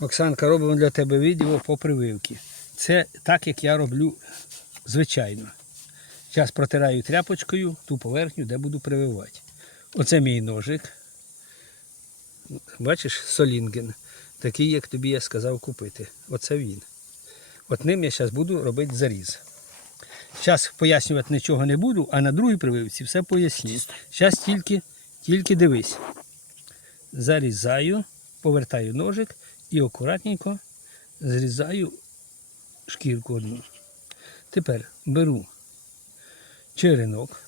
Оксанка, робимо для тебе відео по прививці. Це так, як я роблю звичайно. Зараз протираю тряпочкою ту поверхню, де буду прививати. Оце мій ножик. Бачиш, Солінген. Такий, як тобі я сказав купити. Оце він. От ним я зараз буду робити заріз. Зараз пояснювати нічого не буду, а на другій прививці все поясню. Зараз тільки, тільки дивись. Зарізаю, повертаю ножик і акуратненько зрізаю шкірку одну. Тепер беру черенок,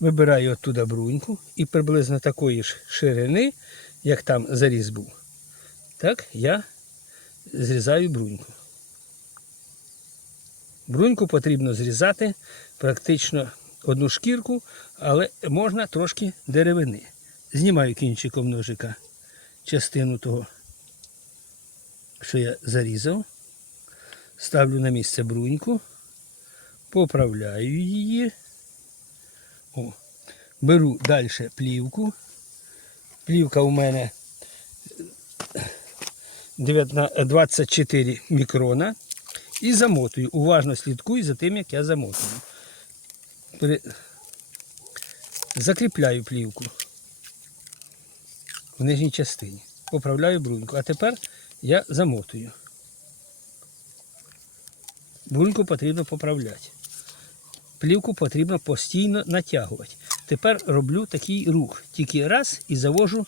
вибираю оттуда бруньку і приблизно такої ж ширини, як там заріз був. Так я зрізаю бруньку. Бруньку потрібно зрізати практично одну шкірку, але можна трошки деревини. Знімаю кінчиком ножика частину того, що я зарізав. Ставлю на місце бруньку, поправляю її. О, беру далі плівку. Плівка у мене 24 мікрона. І замотую. Уважно слідкуй за тим, як я замотую. Пере- Закріпляю плівку в нижній частині. Поправляю бруньку. А тепер я замотую. Бруньку потрібно поправляти. Плівку потрібно постійно натягувати. Тепер роблю такий рух. Тільки раз і завожу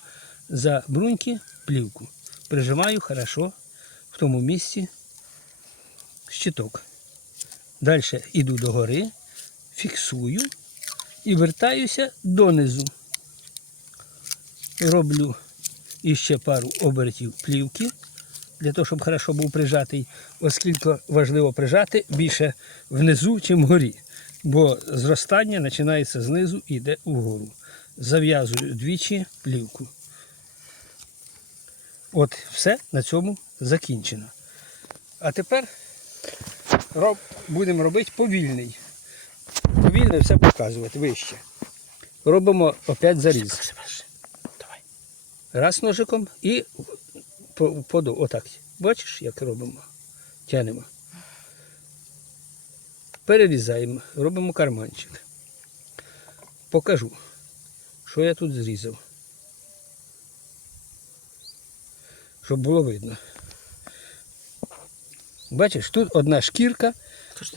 за бруньки плівку. Прижимаю хорошо в тому місці щиток. Далі йду до гори, фіксую і вертаюся донизу. Роблю іще пару обертів плівки, для того, щоб хорошо був прижатий, оскільки важливо прижати більше внизу, чим вгорі. Бо зростання починається знизу і йде вгору. Зав'язую двічі плівку. От все на цьому закінчено. А тепер роб, будемо робити повільний. Повільно все показувати вище. Робимо опять заріз. Раз ножиком і по, по, отак. Бачиш, як робимо? Тянемо. Перерізаємо, робимо карманчик. Покажу, що я тут зрізав. Щоб було видно. Бачиш, тут одна шкірка,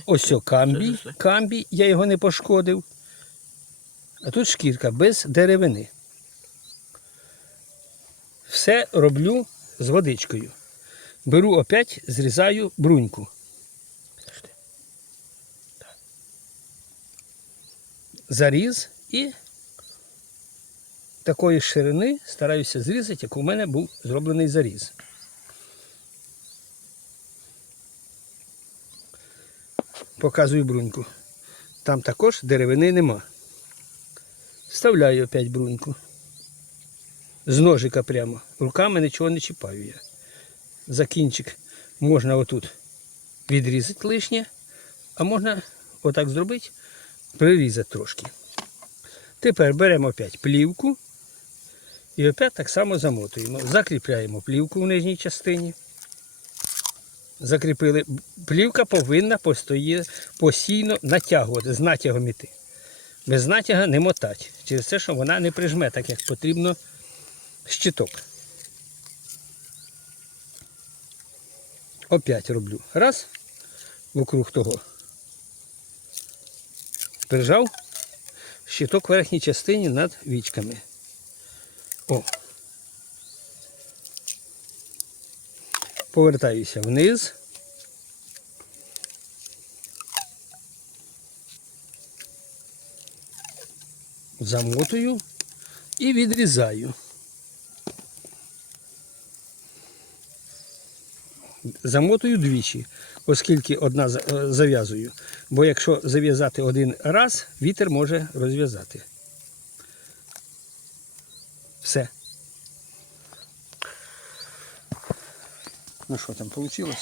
ось о камбій, камбій, я його не пошкодив. А тут шкірка без деревини. Все роблю з водичкою. Беру опять, зрізаю бруньку. Заріз і такої ширини стараюся зрізати, як у мене був зроблений заріз. Показую бруньку. Там також деревини нема. Вставляю опять бруньку. З ножика прямо. Руками нічого не чіпаю я. За можна отут відрізати лишнє, а можна отак зробити, прирізати трошки. Тепер беремо опять плівку і опять так само замотуємо. Закріпляємо плівку в нижній частині. Закріпили. Плівка повинна постійно натягувати, з натягом іти. Без натяга не мотати. Через те, що вона не прижме, так як потрібно щиток. Опять роблю. Раз. Вокруг того. Прижав щиток в верхній частині над вічками. О. Повертаюся вниз. Замотую і відрізаю. Замотую двічі, оскільки одна е, зав'язую. Бо якщо зав'язати один раз, вітер може розв'язати. Все. Ну що там вийшло?